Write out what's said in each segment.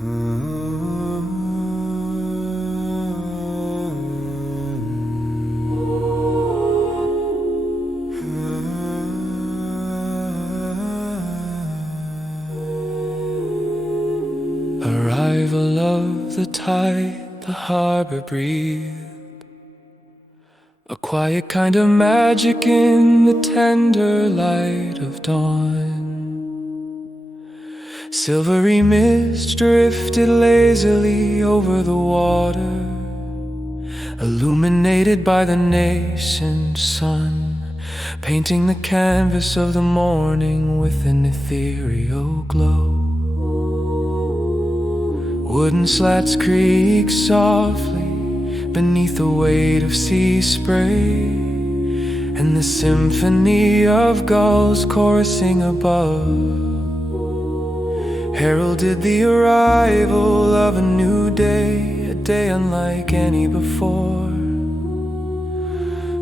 Arrival of the tide, the harbor breathed a quiet kind of magic in the tender light of dawn. Silvery mist drifted lazily over the water, illuminated by the nascent sun, painting the canvas of the morning with an ethereal glow. Wooden slats creak softly beneath the weight of sea spray, and the symphony of gulls chorusing above heralded the arrival of a new day, a day unlike any before.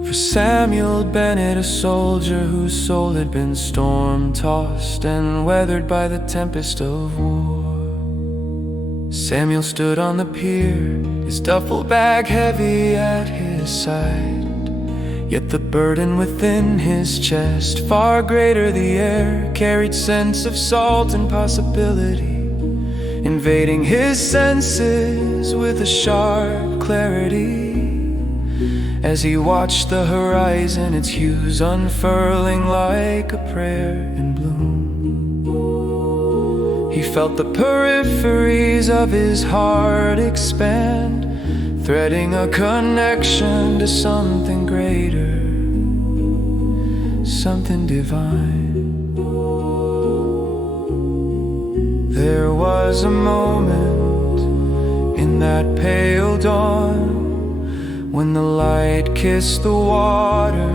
For Samuel Bennett, a soldier whose soul had been storm-tossed and weathered by the tempest of war. Samuel stood on the pier, his duffel bag heavy at his side, yet the burden within his chest, far greater the air, carried sense of salt and possibility, invading his senses with a sharp clarity. As he watched the horizon, its hues unfurling like a prayer in bloom, he felt the peripheries of his heart expand, threading a connection to something greater, something divine. There was a moment in that pale dawn when the light kissed the water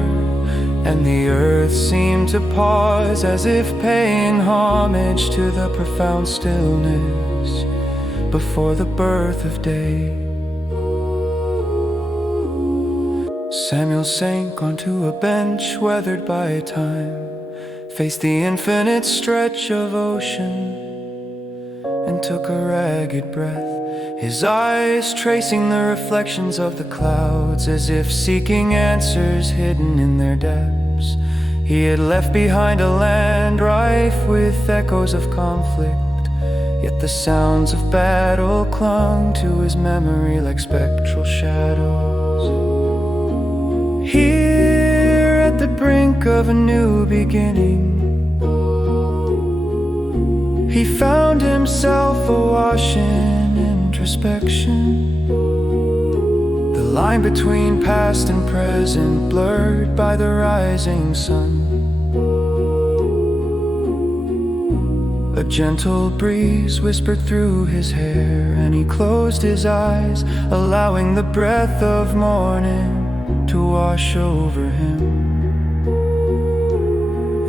and the earth seemed to pause, as if paying homage to the profound stillness before the birth of day. Samuel sank onto a bench weathered by time, faced the infinite stretch of ocean, and took a ragged breath, his eyes tracing the reflections of the clouds, as if seeking answers hidden in their depths. He had left behind a land rife with echoes of conflict, yet the sounds of battle clung to his memory like spectral shadows. Here at the brink of a new beginning, he found himself awash in introspection, the line between past and present blurred by the rising sun. A gentle breeze whispered through his hair, and he closed his eyes, allowing the breath of morning to wash over him.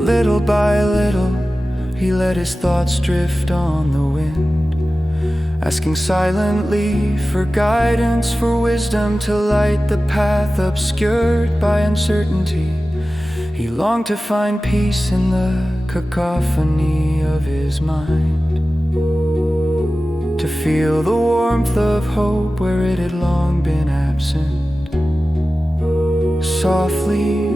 Little by little, he let his thoughts drift on the wind, asking silently for guidance, for wisdom to light the path obscured by uncertainty. He longed to find peace in the cacophony of his mind, to feel the warmth of hope where it had long been absent. Softly,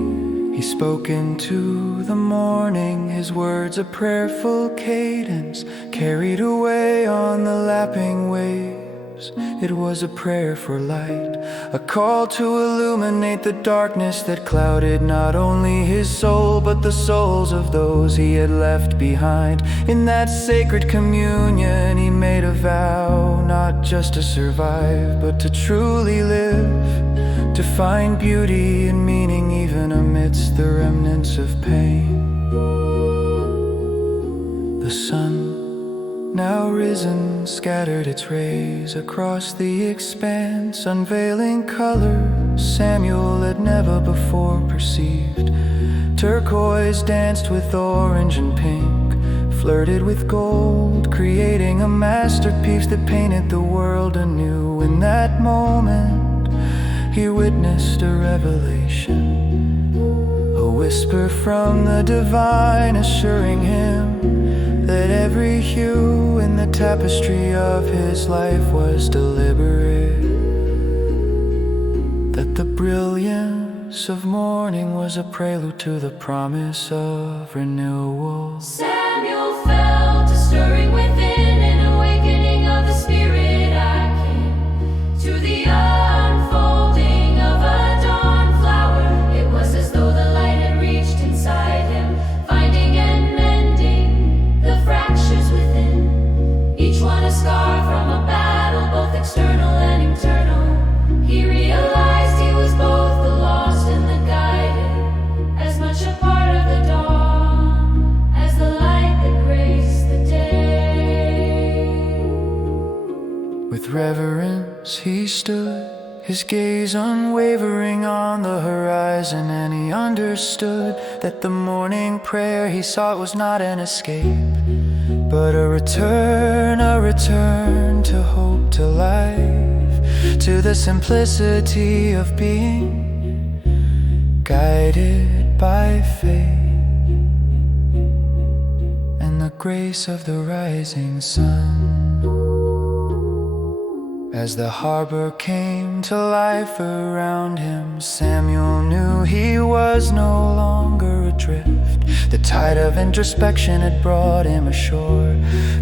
he spoke into the morning, his words a prayerful cadence, carried away on the lapping waves. It was a prayer for light, a call to illuminate the darkness that clouded not only his soul, but the souls of those he had left behind. In that sacred communion, he made a vow, not just to survive, but to truly live, to find beauty and meaning even amidst the remnants of pain. The sun, now risen, scattered its rays across the expanse, unveiling color Samuel had never before perceived. Turquoise danced with orange and pink, flirted with gold, creating a masterpiece that painted the world anew. In that moment, he witnessed a revelation, a whisper from the divine assuring him that every hue in the tapestry of his life was deliberate, that the brilliance of morning was a prelude to the promise of renewal. Samuel felt a stirring within, an awakening of the spirit. I came to the unfolding of a dawn flower. It was as though the light had reached inside him, finding and mending the fractures within, each one a scar from a battle, both external and internal. He realized he was both the lost and the guided, as much a part of the dawn as the light that graced the day. With reverence he stood, his gaze unwavering on the horizon, and he understood that the morning prayer he sought was not an escape, but a return to hope, to life, to the simplicity of being, guided by faith and the grace of the rising sun. As the harbor came to life around him, Samuel knew he was no longer adrift. The tide of introspection had brought him ashore,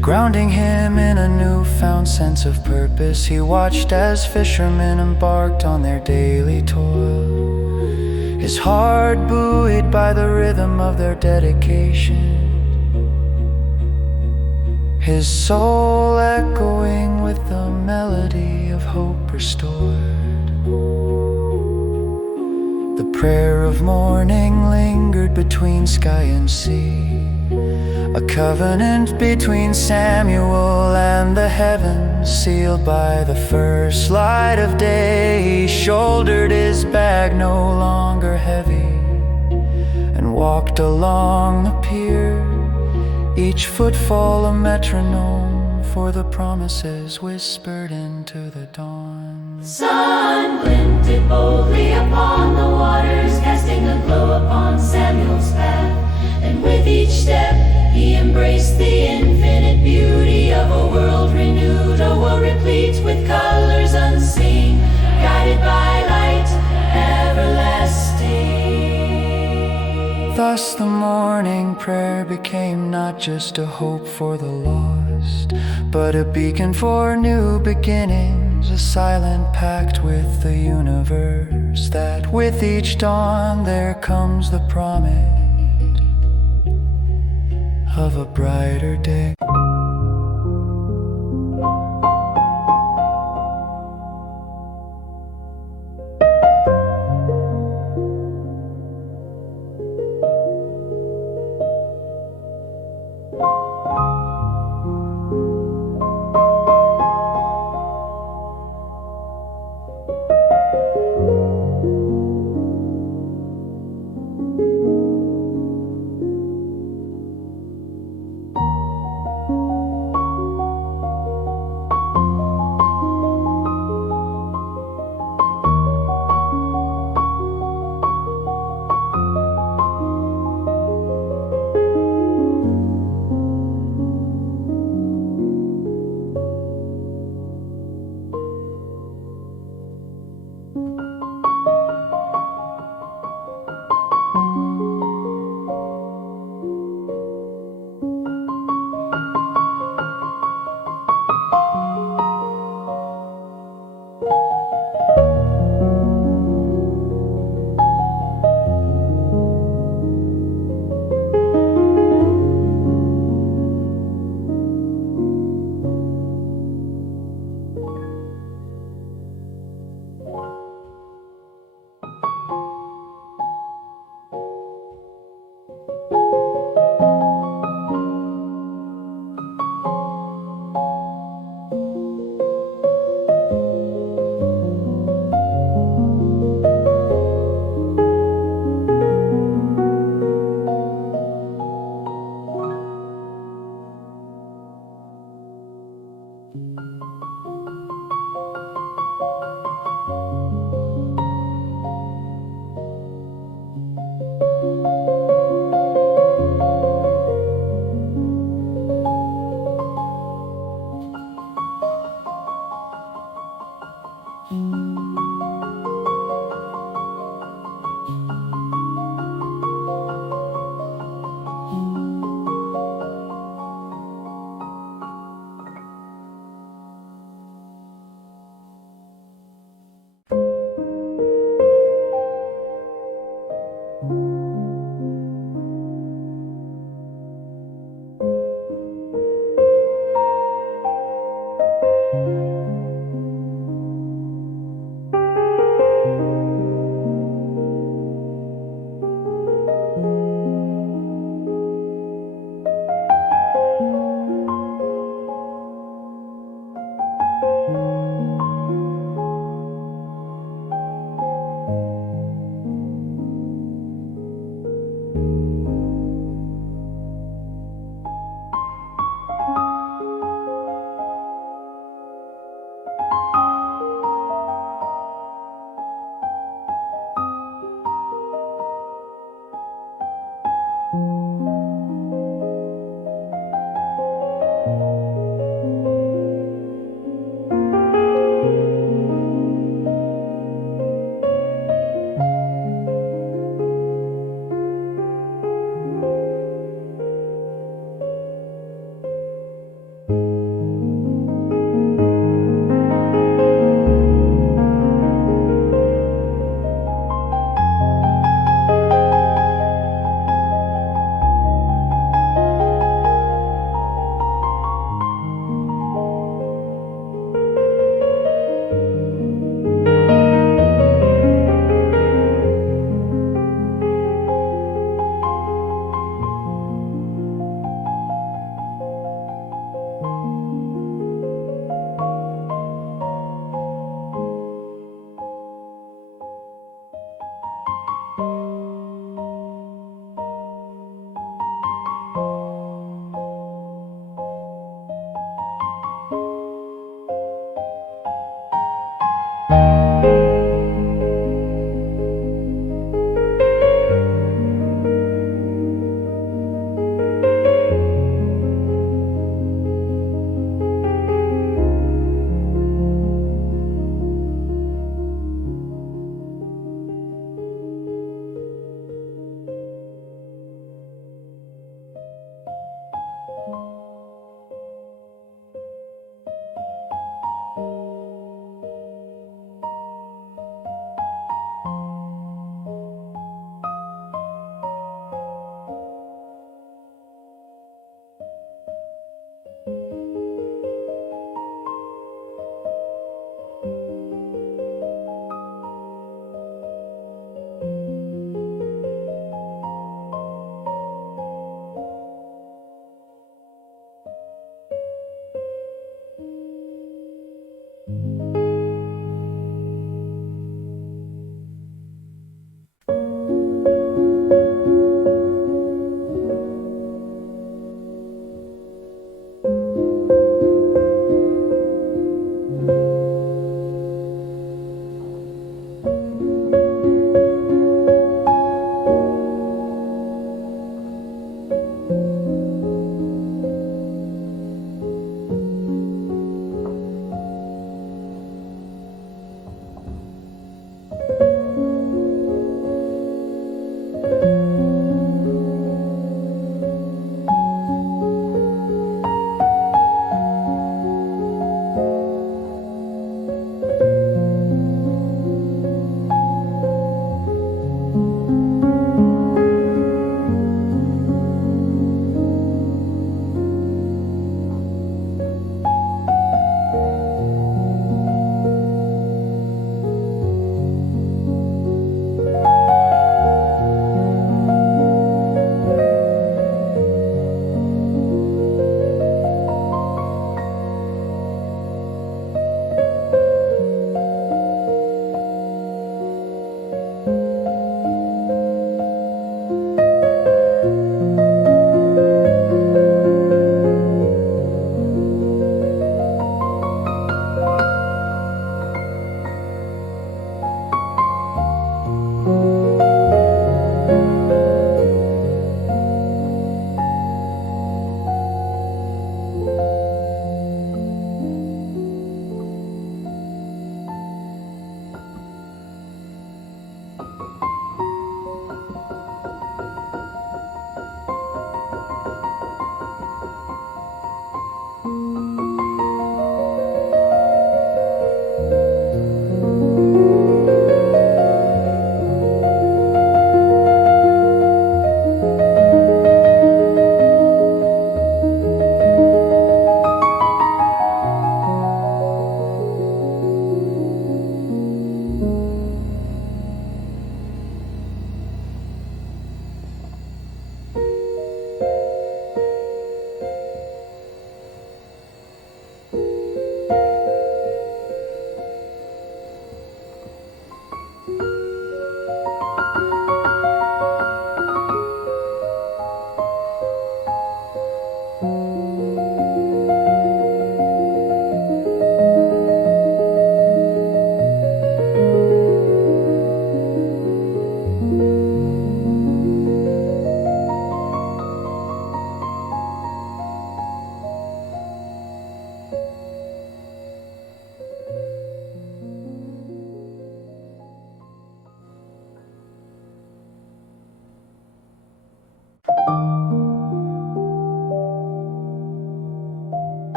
grounding him in a newfound sense of purpose. He watched as fishermen embarked on their daily toil, his heart buoyed by the rhythm of their dedication, his soul echoing with the melody of hope restored. The prayer of morning lingered between sky and sea, a covenant between Samuel and the heavens, sealed by the first light of day. He shouldered his bag, no longer heavy, and walked along the pier, each footfall a metronome for the promises whispered into the dawn. The sun glinted boldly upon the waters, casting a glow upon Samuel's path. And with each step he embraced the infinite beauty of a world renewed, a world replete with colors unseen, guided by light everlasting. Thus the morning prayer became not just a hope for the lost, but a beacon for new beginnings, a silent pact with the universe, that with each dawn there comes the promise of a brighter day.